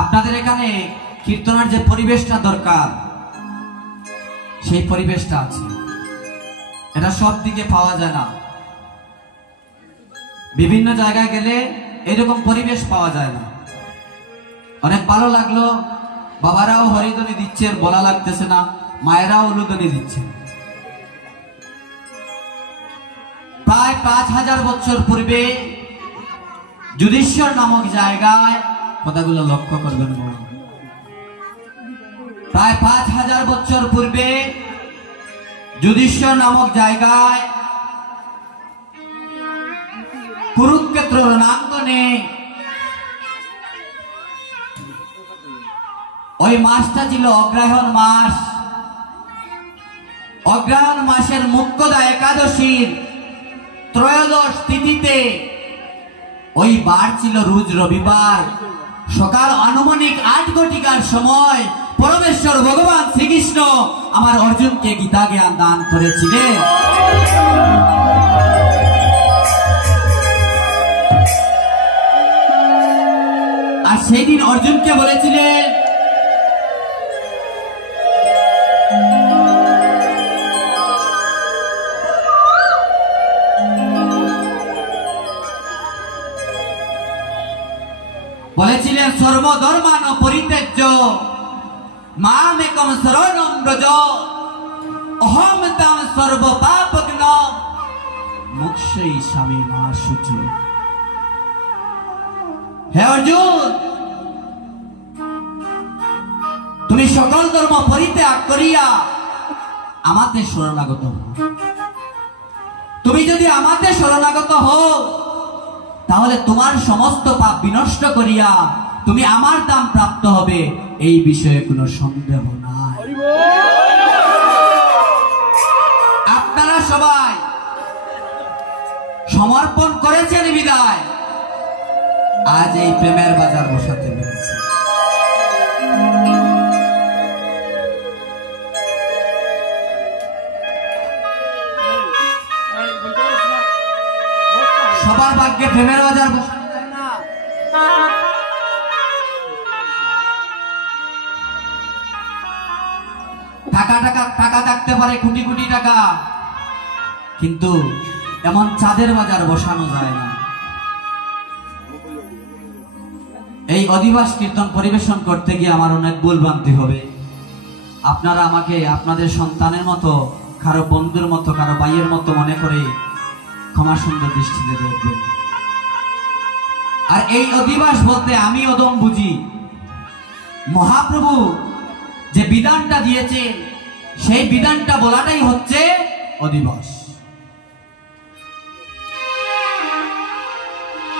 আপনাদের এখানে কীর্তনের যে পরিবেশটা দরকার সেই পরিবেশটা আছে, এটা সব দিকে পাওয়া যায় না। বিভিন্ন জায়গায় গেলে এরকম পরিবেশ পাওয়া যায় না। অনেক ভালো লাগলো, বাবারাও হরিধ্বনি দিচ্ছে, বলা লাগতেছে না, মায়েরাও উলুধ্বনি দিচ্ছে। প্রায় 5000 বছর পূর্বে যুধিষ্ঠির নামক জায়গায়, কথাগুলো লক্ষ্য করবেন, প্রায় 5000 বছর পূর্বে যুধিষ্ঠির নামক জায়গায় কুরুক্ষেত্র রণাঙ্গনে ওই মাসটা ছিল অগ্রহায়ণ মাস। অগ্রহায়ণ মাসের মুখ্যদা একাদশীর ত্রয়োদশ তিথিতে ওই বার ছিল রোজ রবিবার। সকাল আনুমানিক 8 ঘটিকার সময় পরমেশ্বর ভগবান শ্রীকৃষ্ণ আমার অর্জুনকে গীতা জ্ঞান দান করেছিলেন। আর সেই দিন অর্জুনকে বলেছিলেন, সর্বধর্মান পরিত্যাজ্য মামেকম শরণম ব্রজ অহম তাম সর্ব পাপঘ্ন মোক্ষয়িষ্যামি মা শুচি। হে অর্জুন, তুমি সকল ধর্ম পরিত্যাগ করিয়া আমাতে শরণাগত হও। তুমি যদি আমাতে শরণাগত হও তাহলে তোমার সমস্ত পাপ বিনষ্ট করিয়া তুমি আমার দাম প্রাপ্ত হবে, এই বিষয়ে কোনো সন্দেহ নাই। আপনারা সবাই সমর্পণ করেছেন বিদায় আজ এই প্রেমের বাজার বসাতে পেরেছে। সবার ভাগ্যে প্রেমের বাজার বসানো যায় না। টাকা থাকতে পারে কোটি কোটি টাকা, কিন্তু এমন চাঁদের বাজার বসানো যায় না। এই অধিবাস কীর্তন পরিবেশন করতে গিয়ে আমার অনেক ভুল ভ্রান্তি হবে। আপনারা আমাকে আপনাদের সন্তানের মতো, কারো বন্ধুর মতো, কারো ভাইয়ের মতো মনে করে ক্ষমা সুন্দর দৃষ্টিতে দেখবেন। আর এই অধিবাস বলতে আমি অদম বুঝি, মহাপ্রভু যে বিধানটা দিয়েছে সেই বিধানটা বলাটাই হচ্ছে অধিবাস।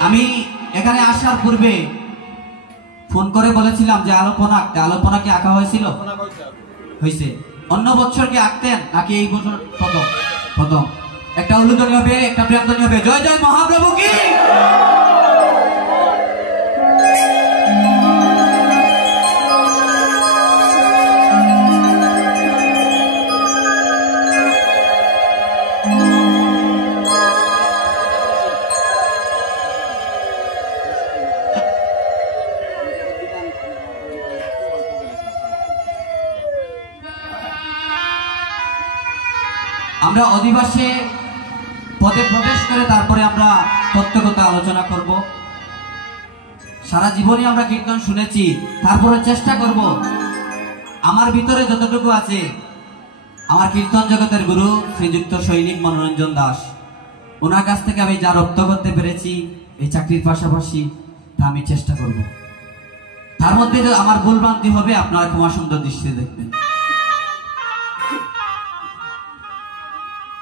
আমি এখানে আসার পূর্বে ফোন করে বলেছিলাম যে আলোপনা কি আঁকা হয়েছিল? হয়েছে। অন্য বছর কি আঁকতেন নাকি এই বছর প্রথম? একটা উলুধ্বনি হবে, একটা প্রিয়ধ্বনি হবে। জয় জয় মহাপ্রভু কি। আমরা অধিবাসে পদে প্রবেশ করে তারপরে আমরা তত্ত্বগত আলোচনা করব। সারা জীবনই আমরা কীর্তন শুনেছি, তারপরে চেষ্টা করব আমার ভিতরে যতটুকু আছে, আমার কীর্তন জগতের গুরু শ্রীযুক্ত সৈনিক মনোরঞ্জন দাস, ওনার কাছ থেকে আমি যা রপ্ত করতে পেরেছি এই চাকরির পাশাপাশি, তা আমি চেষ্টা করব। তার মধ্যে আমার ভুল ভ্রান্তি হবে, আপনারা ক্ষমা সুন্দর দৃষ্টিতে দেখবেন।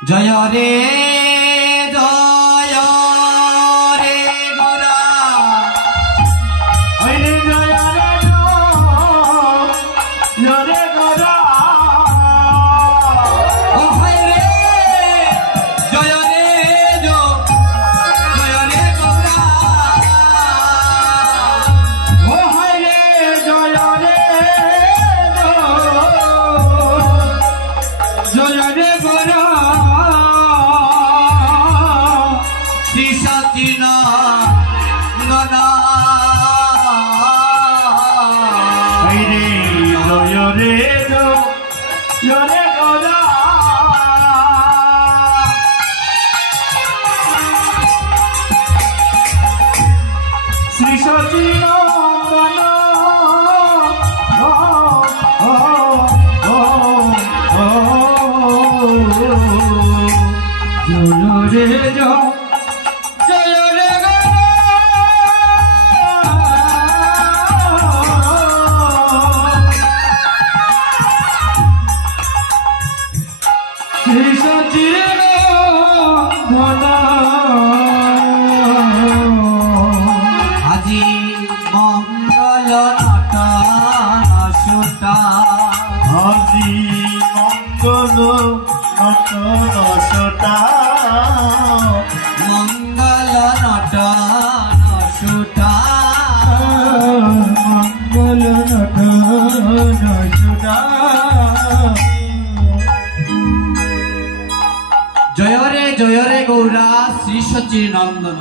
জয় রে জয় রে গোরা, জয় রে গোরা, ও হয় রে জয় রে জয় রে গোরা, ও হয় রে জয় রে জয় রে গোরা। জরে গৌরা শ্রী সচিনন্দন জয় রে জয় আজি মঙ্গল নটন সুটা আজি মঙ্গল নটন সুটা মঙ্গল নটন সুটা মঙ্গল নটন সুটা জয় রে গৌরা শ্রী সচি নন্দন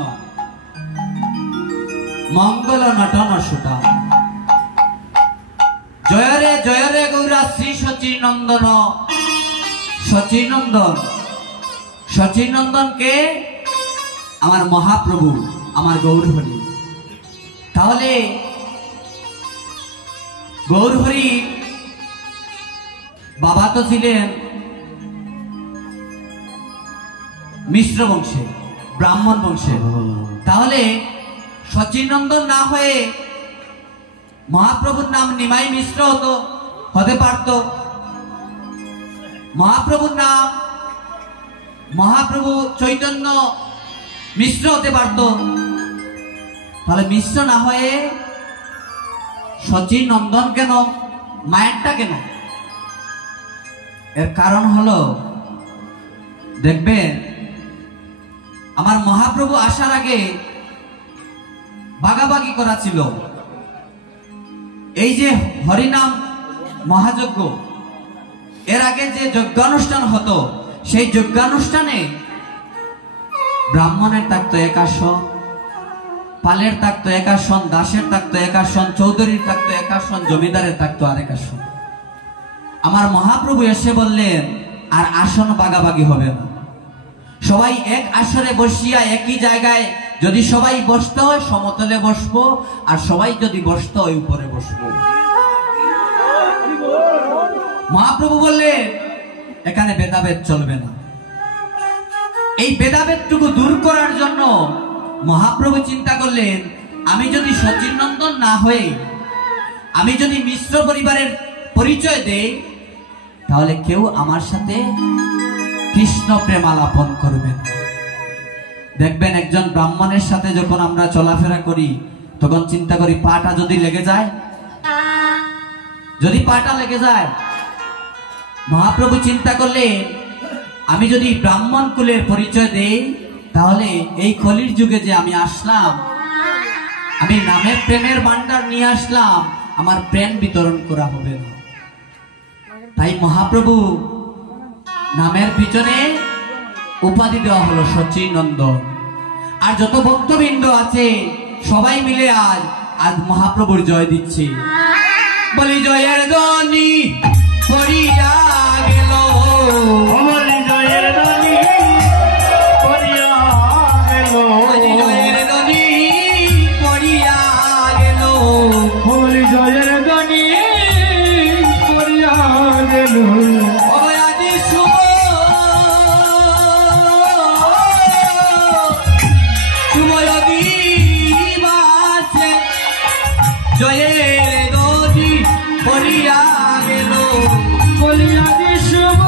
মঙ্গল নটন সুটা জয় রে গৌরা শ্রী সচি নন্দন সচিনন্দন কে আমার মহাপ্রভু আমার গৌরহরি। তাহলে গৌরহরি বাবা তো ছিলেন মিশ্র বংশে, ব্রাহ্মণ বংশে। তাহলে সচিনন্দন না হয়ে মহাপ্রভুর নাম নিমাই মিশ্র হতে পারত। মহাপ্রভুর নাম মহাপ্রভু চৈতন্য মিশ্র হতে পারত। তাহলে মিশ্র না হয়ে সচিনন্দন কেন, মায়েরটা কেন? এর কারণ হলো, দেখবেন আমার মহাপ্রভু আসার আগে ভাগাভাগি করা ছিল। এই যে হরিনাম মহাযজ্ঞ, এর আগে যে যজ্ঞানুষ্ঠান হতো, সেই যজ্ঞানুষ্ঠানে ব্রাহ্মণের থাকতো 1 আসন, পালের থাকতো 1 আসন, দাসের থাকতো 1 আসন, চৌধুরীর থাকতো 1 আসন, জমিদারের থাকতো আরেক আসন। আমার মহাপ্রভু এসে বললেন আর আসন ভাগাভাগি হবে না, সবাই এক আসরে বসিয়া একই জায়গায় যদি সবাই বসতে হয় সমতলে বসবো, আর সবাই যদি বসতে হয় উপরে বসবো। মহাপ্রভু বললেন এখানে ভেদাভেদ চলবে না। এই ভেদাভেদটুকু দূর করার জন্য মহাপ্রভু চিন্তা করলেন, আমি যদি সচিনন্দন না হয়ে আমি যদি মিশ্র পরিবারের পরিচয় দেই, তাহলে কেউ আমার সাথে কৃষ্ণ প্রেমালাপন করবেন। দেখবেন একজন ব্রাহ্মণের সাথে যখন আমরা চলাফেরা করি তখন চিন্তা করি পাটা যদি লেগে যায়, যদি পাটা লেগে যায়। মহাপ্রভু চিন্তা করলেন আমি যদি ব্রাহ্মণ কুলের পরিচয় দেই, তাহলে এই কলির যুগে যে আমি আসলাম, আমি নামের প্রেমের ভান্ডার নিয়ে আসলাম, আমার প্রেম বিতরণ করা হবে না। তাই মহাপ্রভু নামের পিছনে উপাধি দেওয়া হলো সচিনন্দন। আর যত ভক্তবৃন্দ আছে সবাই মিলে আজ মহাপ্রভুর জয় দিচ্ছে। বলি জয়ের ধ্বনি করিয়া গেল, বলি জয়ের ধ্বনি করিয়া গেল, জয়ের ধ্বনি করিয়া গেল, বলি জয়ের ধ্বনি করিয়া গেল। জয়ের ধ্বনি করিয়া গেল, বলিয়া যে শুভ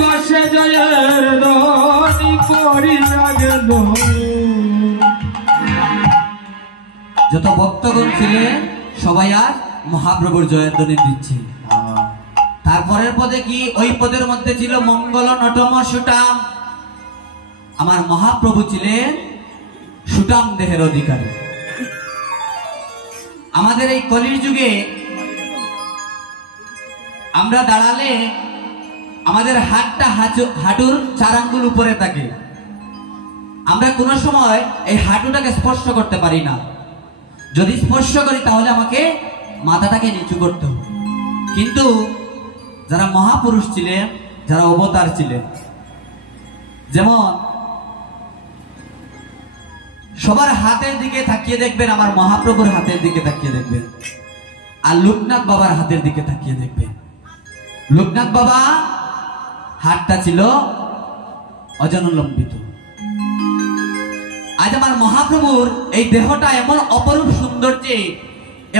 বসে জয়ের ধ্বনি করিয়া গেল। যত ভক্তগণ ছিলেন সবাই আর মহাপ্রভুর জয়ের ধ্বনি দিচ্ছে। তারপরের পদে কি? ওই পদের মধ্যে ছিল মঙ্গল নটম সুটাম। আমার মহাপ্রভু ছিলেন সুটাম দেহের অধিকারী। আমাদের এই কলির যুগে আমরা দাঁড়ালে আমাদের হাতটা হাঁটুর 4 আঙ্গুল উপরে থাকে, আমরা কোনো সময় এই হাঁটুটাকে স্পর্শ করতে পারি না। যদি স্পর্শ করি তাহলে আমাকে মাথাটাকে নিচু করতে হবে। কিন্তু যারা মহাপুরুষ ছিলেন, যারা অবতার ছিলেন, যেমন সবার হাতের দিকে তাকিয়ে দেখবেন, আমার মহাপ্রভুর হাতের দিকে তাকিয়ে দেখবেন, আর লোকনাথ বাবার হাতের দিকে তাকিয়ে দেখবেন। লোকনাথ বাবা হাতটা ছিল অজনুলম্বিত। আজ আমার মহাপ্রভুর এই দেহটা এমন অপরূপ সৌন্দর্যে,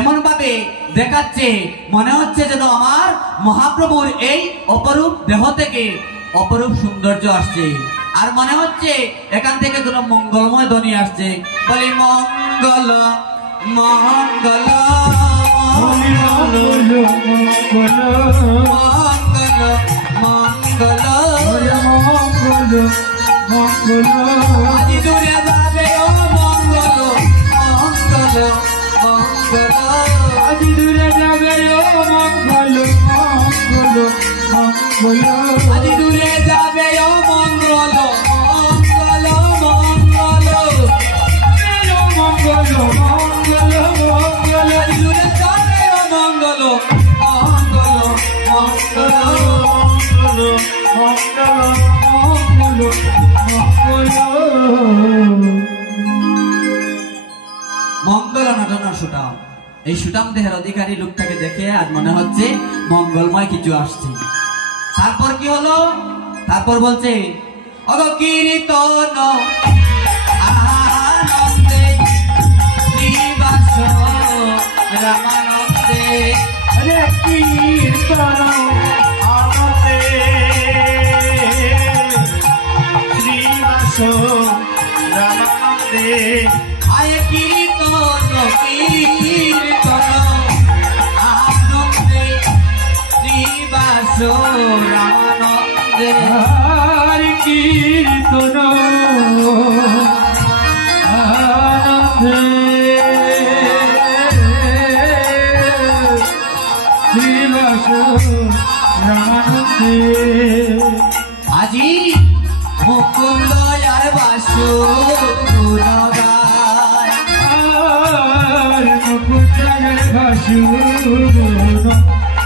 এমন ভাবে দেখাচ্ছে, মনে হচ্ছে যেন আমার মহাপ্রভুর এই অপরূপ দেহ থেকে অপরূপ সৌন্দর্য আসছে। আর মনে হচ্ছে এখান থেকে কোনো মঙ্গলময় ধ্বনি আসছে। বলি মঙ্গল মঙ্গল মঙ্গল মঙ্গল মঙ্গল আজি দূরে যাবে ও মঙ্গল মঙ্গল মঙ্গল আজি দূরে যাবে ও মঙ্গল মঙ্গল মঙ্গল আজি দূরে যাবে ও মঙ্গল মঙ্গল মঙ্গল মঙ্গল মঙ্গল মঙ্গল আজি দূরে যাবে ও মঙ্গল মঙ্গল মঙ্গল মঙ্গল নটন সুটাম। এই সুটাম দেহের অধিকারী লোকটাকে দেখে আজ মনে হচ্ছে মঙ্গলময় কিছু আসছে। তারপর কি হলো? তারপর বলছে অগ কীর্তন আনন্দে নিবাস রামানন্দে। হরে কীর্তন আনন্দে শ্রীবাস রামানন্দে। আয় কীর্তন কীর্তন আনন্দে নিবাস রামানন্দে। হরে কীর্তন আনন্দে শ্রীবাস রামানন্দে। আজি মুকুন্দ আর বাসু গুণগায়। আর মুকুন্দের বাসু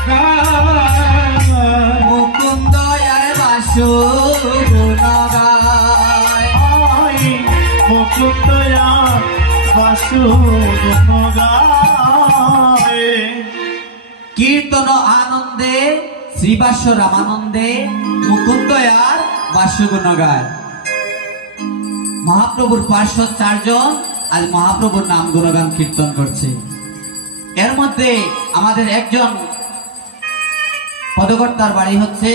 গায়। মুকুন্দ আর বাসু গুণগায়। মুকুন্দয়া বাসু গায়। কীর্তন আনন্দে শ্রীবাস রামানন্দে মুকুন্দয়ার বাস্যগুণ গায়। মহাপ্রভুর পার্শ্বদ 4 জন আজ মহাপ্রভুর নাম গুণগান কীর্তন করছে। এর মধ্যে আমাদের একজন পদকর্তার বাড়ি হচ্ছে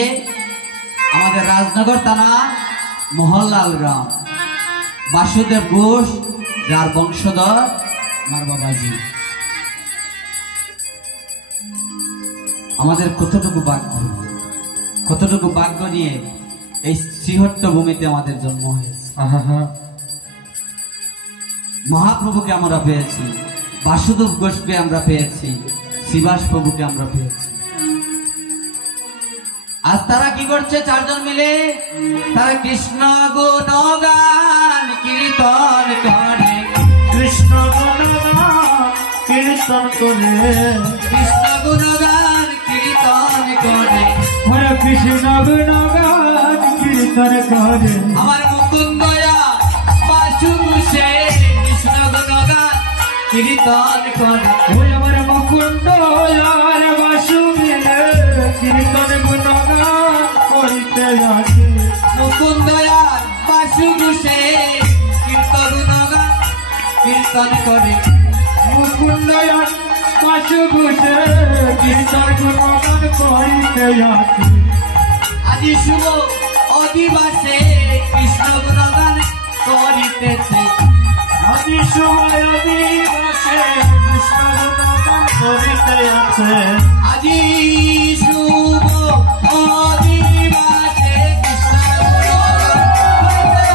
আমাদের রাজনগর থানা মহল্লাল গ্রাম, বাসুদেব ঘোষ, যার বংশধর আমার বাবাজি। আমাদের কতটুকু ভাগ্য নিয়ে এই শ্রীহট্ট ভূমিতে আমাদের জন্ম হয়েছে। মহাপ্রভুকে আমরা পেয়েছি, বাসুদেব ঘোষকে আমরা পেয়েছি, শ্রীবাস প্রভুকে আমরা পেয়েছি। আজ তারা কি করছে? 4 জন মিলে তারা কৃষ্ণ গুণগান কীর্তন করে। কৃষ্ণ গুণগান কীর্তন করে। কৃষ্ণ গুণগান কীর্তন করে। হরে কৃষ্ণ গুণগান কীর্তন করে। আমার মুকুন্দয়া বাসু ঘোষে কৃষ্ণ গুণগান কীর্তন করে। ওই আমার মুকুন্দ আর বাসু মিলে কীর্তন গুণগান করিতে আছে। মুকুন্দয়া বাসু ঘোষে কীর্তন গুণগান কীর্তন করে। মুকুন্দয়া বাসু ঘোষে কীর্তন গুণগান করিতে আছে। আজি শুভ অধিবাসে কৃষ্ণ গুণগান করিতেছে। আজি সময় দিবসে কৃষ্ণ গুণগান করিতে আছে। আজি শুভ অধিবাসে কৃষ্ণ গুণগান করিতেছে।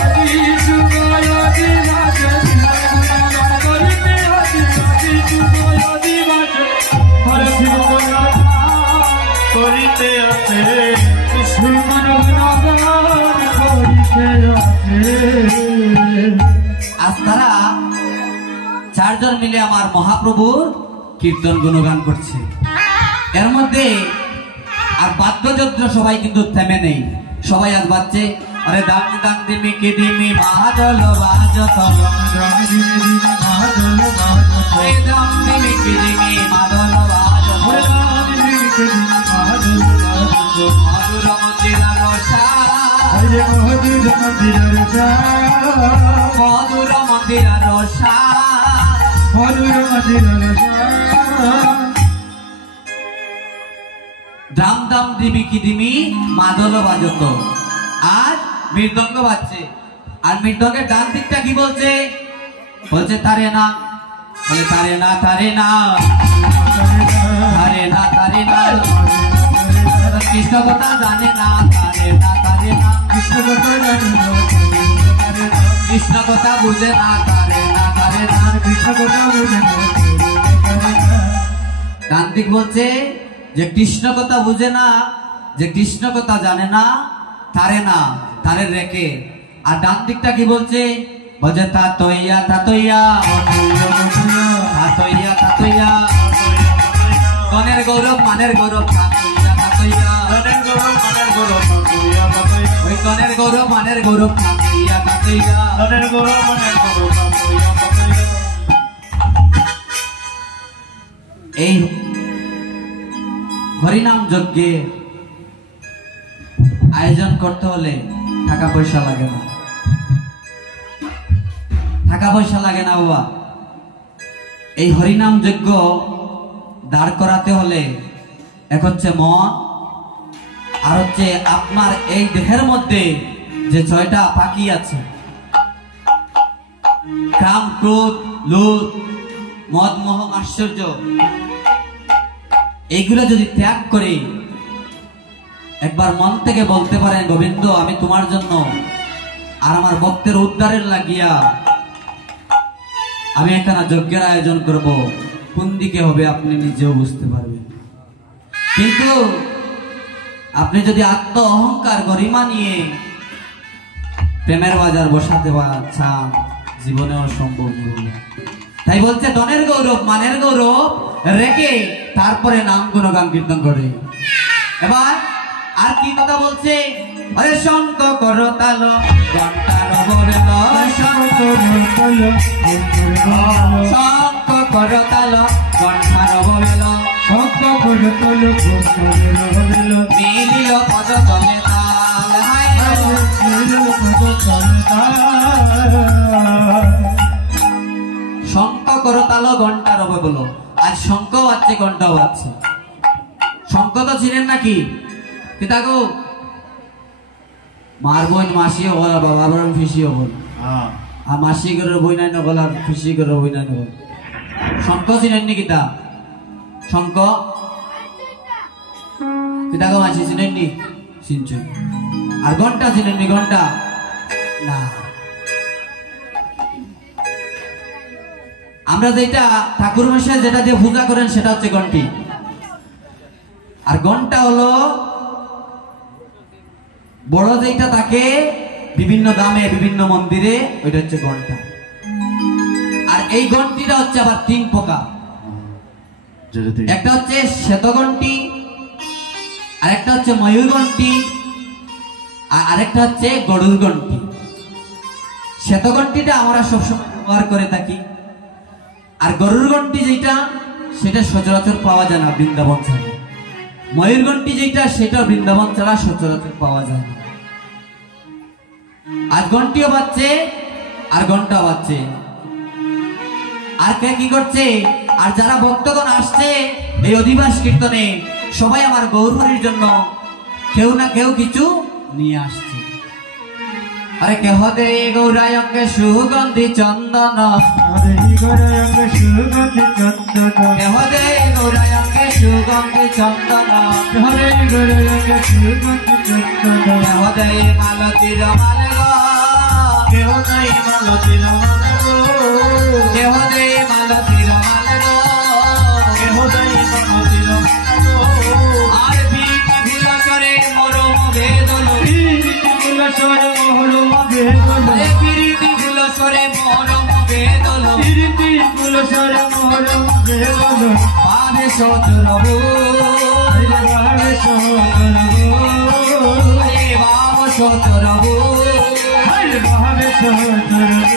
আজি সময় দিবসে কৃষ্ণ গুণগান করিতে আছে। আজি সময় দিবসে হরে গুণগান করিতে আছে। কৃষ্ণ গুণগান করিতে আছে। আজ তারা চারজন মিলে আমার মহাপ্রভুর কীর্তন গুণগান করছে। এর মধ্যে আর বাদ্যযন্ত্র সবাই কিন্তু থেমে নেই, সবাই আজ বাজছে। আরে দাং দাং দিমি কি দিমি মাদল বাজত, আরে দাং দিমি কি দিমি মাদল বাজত, মধুর মন্দিরা রসা, মধুর মন্দিরা রসা, দাম দাম দিমি কি দিমি মাদল বাজত। আজ মৃদঙ্গ বাজছে, আর মৃদঙ্গের ডান দিকটা কি বলছে? বলছে তারে না, বলে তারে না তারে না তারে না তারে না, কৃষ্ণ কথা জানে না, তারে না তারে না, কৃষ্ণ কথা জানে না, কৃষ্ণ কথা বুঝে না, তারে না তারে না, কৃষ্ণ কথা বুঝে না। ডান দিক বলছে যে কৃষ্ণ কথা বুঝে না, যে কৃষ্ণ কথা জানে না, তারে না, তারে রেখে। আর ডান দিকটা কি বলছে? বলছে তাতইয়া তাতইয়া তাতইয়া তাতইয়া, গণের গৌরব মানের গৌরব, তাতইয়া তাতইয়া, ওই গণের গৌরব মানের গৌরব, তাতইয়া তাতইয়া। এই হরিনাম যজ্ঞে আয়োজন করতে হলে টাকা পয়সা লাগে না, টাকা পয়সা লাগে না বাবা। এই হরিনাম যজ্ঞ দাঁড় করাতে হলে এক হচ্ছে মন, আর হচ্ছে আপনার এই দেহের মধ্যে যে 6টা পাখি আছে, কাম ক্রোধ লোভ মদ মোহ আশ্চর্য, এইগুলো যদি ত্যাগ করে একবার মন থেকে বলতে পারেন, গোবিন্দ আমি তোমার জন্য আর আমার ভক্তের উদ্ধারের লাগিয়া আমি এখানে যজ্ঞের আয়োজন করব, কোন দিকে হবে আপনি নিজেও বুঝতে পারবেন। কিন্তু আপনি যদি আত্ম অহংকার গরিমা নিয়ে প্রেমের বাজার বসাতে চান, জীবনেও সম্ভব নয়। তাই বলছে ধনের গৌরব মানের গৌরব রেখে তারপরে নাম গুণগান কীর্তন করে। এবার আর কি কথা বলছে? আরে শঙ্খ কর তাল ঘন্টার বরেল, শঙ্খ কর তাল ঘন্টার বরেল, মিলিল পদ তলে তাল, শঙ্খ করো তালো ঘন্টা রবে বলো। আজ শঙ্খ বাজছে ঘন্টাও বাজছে। শঙ্খ তো ছিলেন নাকি পিতাগো? মার বোন মাসিও বলা, বাবা বরং ফিসিও বল, আর মাসি করে বই নাই নগল, আর ফিসি করে বই নাই নগল। শঙ্খ ছিলেন নি কিতা? শঙ্খ পিতাগো মাসি ছিলেন নি? চিনছ। আর ঘন্টা ছিলেন নি? ঘন্টা না। আমরা যেটা ঠাকুর মশাই যেটা দিয়ে পূজা করেন সেটা হচ্ছে ঘন্টি, আর ঘন্টা হলো বড় যেটা থাকে বিভিন্ন দামে বিভিন্ন মন্দিরে, ওইটা হচ্ছে ঘন্টা। আর এই ঘন্টিটা হচ্ছে আবার 3 প্রকার। একটা হচ্ছে শ্বেত ঘন্টি, আর একটা হচ্ছে ময়ূর ঘন্টি, আর আরেকটা হচ্ছে গরুর ঘন্টি। শ্বেত ঘন্টিটা আমরা সবসময় ব্যবহার করে থাকি, আর গরুর ঘন্টি যেটা সেটা সচরাচর পাওয়া যায় না বৃন্দাবন ছাড়া। ময়ূর ঘন্টি যেটা সেটা বৃন্দাবন ছাড়া সচরাচর পাওয়া যায় না। আর ঘন্টিও বাজছে আর ঘন্টাও বাজছে। আর কে কি করছে? আর যারা ভক্তগণ আসছে এই অধিবাস কীর্তনে, সবাই আমার গৌরহরির জন্য কেউ না কেউ কিছু নিয়ে আসছে। আরে কেহ দে গৌরায়ঙ্গে সুগন্ধি চন্দন, কেহ দে গৌরায়ঙ্গে সুগন্ধি চন্দন, কেহ দে মালতীর মালে গো, কেহ দে মালতীর মালে গো, কেহ দে মালতীর মালে গো, কেহ দে মালতীর মালে গো। আর বিধি ভুলা করে মরম বেদল, বিধি ভুলা করে মরম বেদনা প্রীতি ফুল সরে মরম বেদনা প্রীতি ফুল সরে মরম বেদনা পাবে সতরব ভাবে সতরব বাব সতরব ভাবে সতরব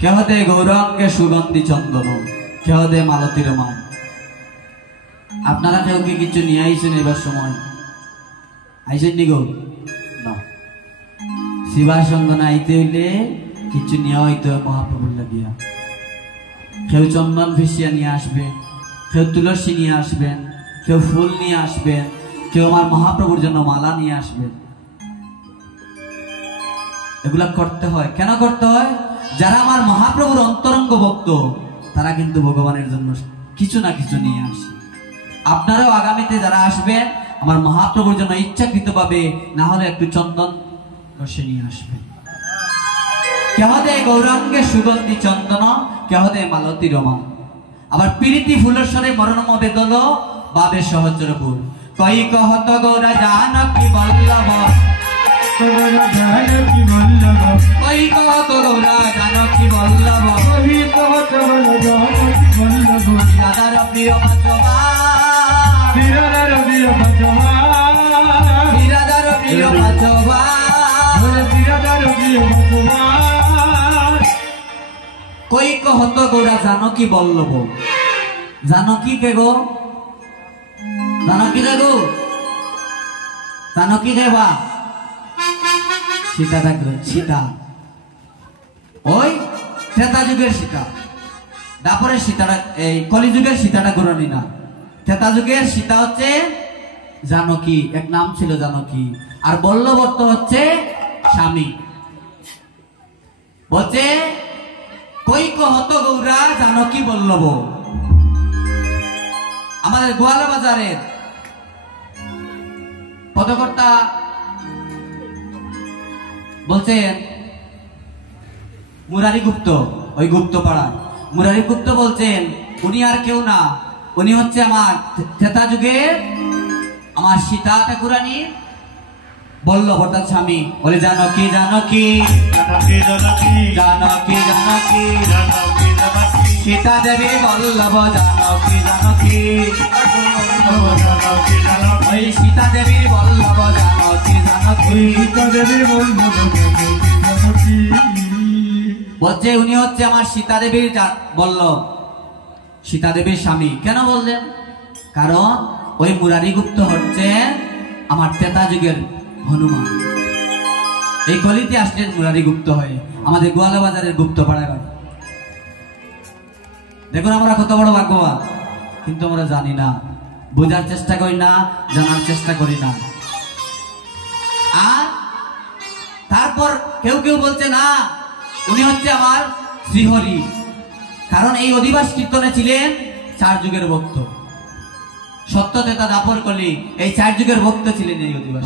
কেহ দে গৌরাঙ্গে সুগন্ধি চন্দন কেহ দে মালতীর মান। আপনারা কেউ কি কিছু নিয়ে আইছেন এবার সময় আইছেন নি গো না শিবা চন্দন আইতে হইলে কিছু নিয়ে হইতে মহাপ্রভুর লাগিয়া কেউ চন্দন ভিসিয়া নিয়ে আসবেন কেউ তুলসী নিয়ে আসবেন কেউ ফুল নিয়ে আসবেন কেউ আমার মহাপ্রভুর জন্য মালা নিয়ে আসবেন। এগুলা করতে হয় কেন করতে হয়? যারা আমার মহাপ্রভুর অন্তরঙ্গ ভক্ত তারা কিন্তু ভগবানের জন্য কিছু না কিছু নিয়ে আসে। আপনারাও আগামীতে যারা আসবেন আমার মহাপ্রভুর জন্য ইচ্ছাকৃতভাবে না হলে একটু চন্দন রসে নিয়ে আসবেন। কেহ দে গৌরাঙ্গে সুগন্ধি চন্দন কেহ দে মালতী রমা। আবার প্রীতি ফুলের সরে মরণম বেদল বাবে সহচরপুর কই কহত গৌরা জানকী বল্লভ জানকী বল্লভ কই কহত গৌরা জানকী বল্লভ কহি কহত জানকী বল্লভ রাধার প্রিয় পাচবা বিরাদার প্রিয় পাচবা রাধার প্রিয় পাচবা বিরাদার প্রিয় পাচবা কই কহত গৌরা জানকী বল্লভ। জানকী কে গো? জানকী কে গো? জানকী কে বা? সীতা থাকবে সীতা ওই ত্রেতা যুগের সীতা। তারপরে সীতাটা এই কলিযুগের সীতাটা গরণী না। ত্রেতা যুগের সীতা হচ্ছে জানকী, এক নাম ছিল জানকী। আর বল্লভত্ব হচ্ছে স্বামী। বলছে কই কহত গৌরা জানকী বল্লভ। আমাদের গোয়ালা বাজারের পদকর্তা বলছেন মুরারি গুপ্ত, ওই গুপ্ত পাড়া মুরারি গুপ্ত বলছেন উনি আর কেউ না, উনি হচ্ছে আমার ত্রেতা যুগের আমার সীতা ঠাকুরানী বল্লভ অর্থাৎ স্বামী। বলে জানকী জানকী জানকী জানকী জানকী জানকী জানকী জানকী সীতা দেবী বল্লভ জানকী জানকী জানকী জানকী ওই সীতা দেবী বল্লভ জানকী জানকী। সীতা দেবী বল্লভ জানকী বলছে উনি হচ্ছে আমার সীতা দেবীর বল্লভ, সীতা দেবীর স্বামী। কেন বললেন? কারণ ওই মুরারি গুপ্ত হচ্ছে আমার ত্রেতা যুগের হনুমান। এই কলিতে আসলেন মুরারি গুপ্ত হয়ে আমাদের গোয়ালা বাজারের গুপ্ত পাড়া গাড়ি। দেখুন আমরা কত বড় ভাগ্যবান, কিন্তু আমরা জানি না, বোঝার চেষ্টা করি না, জানার চেষ্টা করি না। আর তারপর কেউ কেউ বলছে না উনি হচ্ছে আমার শ্রীহরি, কারণ এই অধিবাস কীর্তনে ছিলেন 4 যুগের ভক্ত। সত্য ত্রেতা দাপর কলি এই 4 যুগের ভক্ত ছিলেন এই অধিবাস।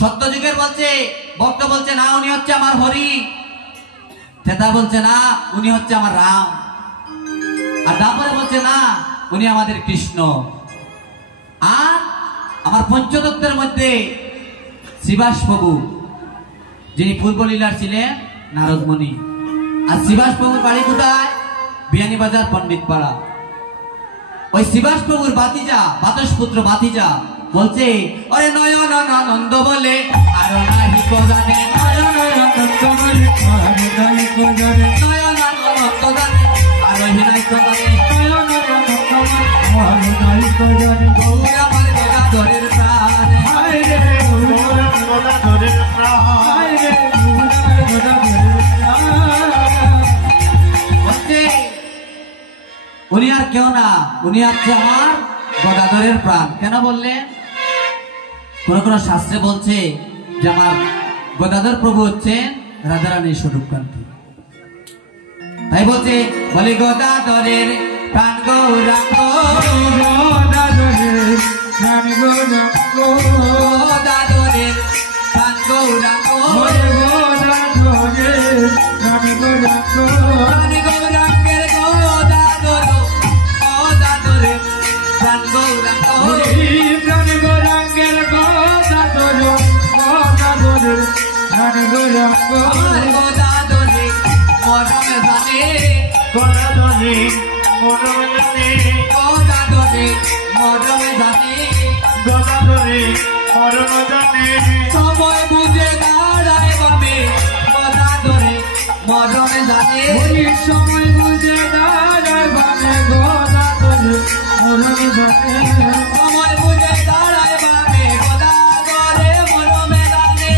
সত্য যুগের বলছে ভক্ত বলছে না উনি হচ্ছে আমার হরি, ত্রেতা বলছে না উনি হচ্ছে আমার রাম, আর দাপরে বলছে না উনি আমাদের কৃষ্ণ। আর আমার পঞ্চতত্ত্বের মধ্যে শ্রীবাস প্রভু যিনি পূর্বলীলার ছিলেন নারদমণি। আর শ্রীবাস প্রভুর বাড়ি কোথায়? বিয়ানীবাজার পণ্ডিত পাড়া। ওই শ্রীবাস প্রভুর বাতিজা বাতসপুত্র বাতিজা বলছে ওরে নয়ন নন্দ বলে আর নাহি কো জানে, নয়ন নন্দ বলে আর নাই কো জানে, নয়ন নন্দ জানে আর নাই কো জানে, নয়ন নন্দ বলে আর নাই কো জানে। গৌর আমার গদাধরের প্রাণ, হায় রে গৌর গদাধরের প্রাণ, হায় রে গৌর গদাধরের প্রাণ। বলছে উনি আর কেউ না, উনি হচ্ছে আমার গদাধরের প্রাণ। কেন বললেন? কোন কোন শাস্ত্রে বলছে যে আমার গদাধর প্রভু হচ্ছেন রাধারানীর স্বরূপকান্তি। তাই বলছে বলে গদাধরের প্রাণ গৌরাঙ্গ, গদাধরের প্রাণ গৌরাঙ্গ, গদাধরের প্রাণ গৌরাঙ্গ, গদাধরের প্রাণ গৌরাঙ্গ, প্রাণ গৌরাঙ্গের গদাধর, গদাধরের প্রাণ গৌরাঙ্গ, প্রাণ গৌরাঙ্গের গদাধর, জানে গৌরাঙ্গ আমার গদাধরে মরমে জানে গদাধরে মরমে জানে গদাধরে মরমে জানে গদাধরে মরমে জানে সময় বুঝে দাঁড়ায় বামে গদাধরে মরমে জানে ওই সময় বুঝে দাঁড়ায় বামে গদাধরে মরমে জানে সময় বুঝে দাঁড়ায় বামে গদাধরে মরমে জানে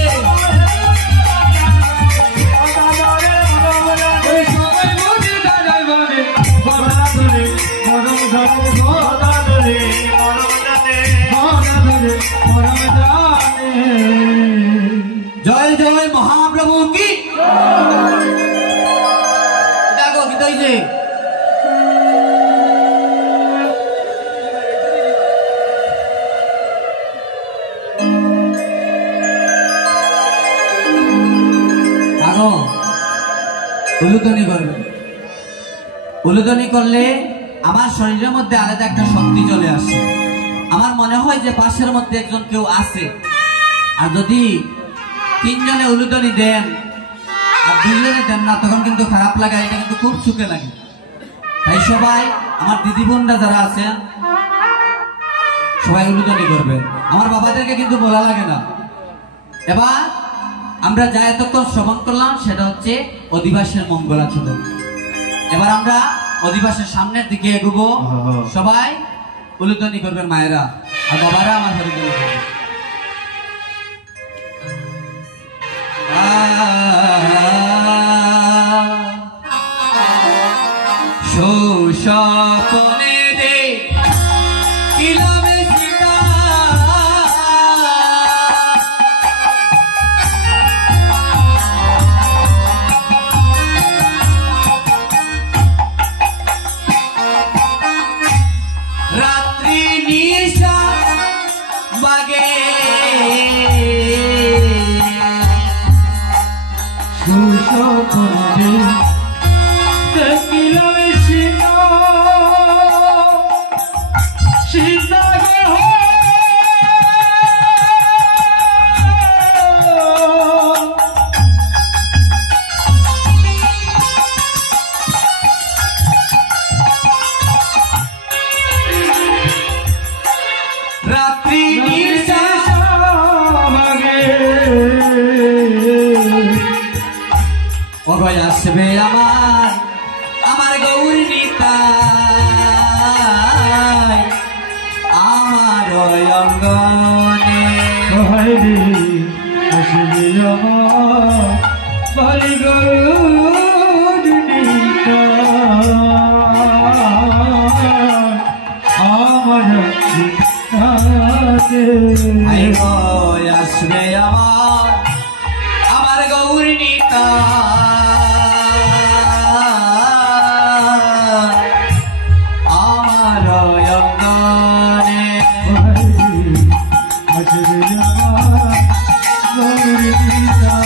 ওই সময় বুঝে দাঁড়ায় বামে গদাধরে মরমে জানে গদাধরে মরমে জানে গদাধরে মরমে জানে জয় জয় মহাপ্রভু কি দেখো কি হইছে আগো উলুধ্বনি করবে উলুধ্বনি করলে আমার শরীরের মধ্যে আলাদা একটা শক্তি চলে আসে আমার মনে হয় যে পাশের মধ্যে একজন কেউ আছে আর যদি তিনজনে উলুধ্বনি দেন আর দুইজনে দেন না তখন কিন্তু খারাপ লাগে এটা কিন্তু খুব সুখে লাগে তাই সবাই আমার দিদি বোনরা যারা আছেন সবাই উলুধ্বনি করবেন আমার বাবাদেরকে কিন্তু বলা লাগে না এবার আমরা যা এতক্ষণ শ্রবণ করলাম সেটা হচ্ছে অধিবাসের মঙ্গলাচরণ এবার আমরা অধিবাসের সামনের দিকে এগোবো সবাই উলুধ্বনি করবেন মায়েরা আর বাবারা আমার হরিধ্বনি করবেন সুস্বপ্নে দেখিলাম সীতা রাত্রি নিশা বাগে সুস্বপ্নে দেখিলাম সীতা সীতা গো রাত্রি নিশা ভাগে কবে আসবে আমার আমার গৌরী নিতাই আমার অঙ্গনে ভাইরে আসবে আমার বালি গরুনিতা আমার আই গো আসবে আমার আমার গৌরী নিতাই আমার অঙ্গনে আসবে আমার গরুনিতা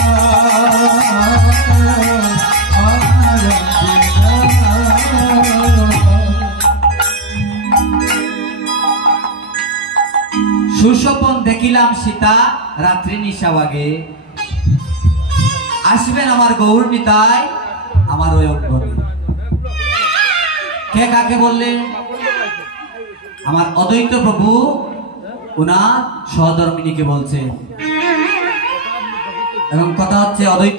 সুস্বপন দেখিলাম সীতা রাত্রি নিশাবাগে আসবেন আমার গৌর নিতাই আমার ওই অঙ্গনে কে কাকে বললেন আমার অদ্বৈত প্রভু ওনার সহধর্মিনীকে বলছে এবং কথা হচ্ছে অদ্বৈত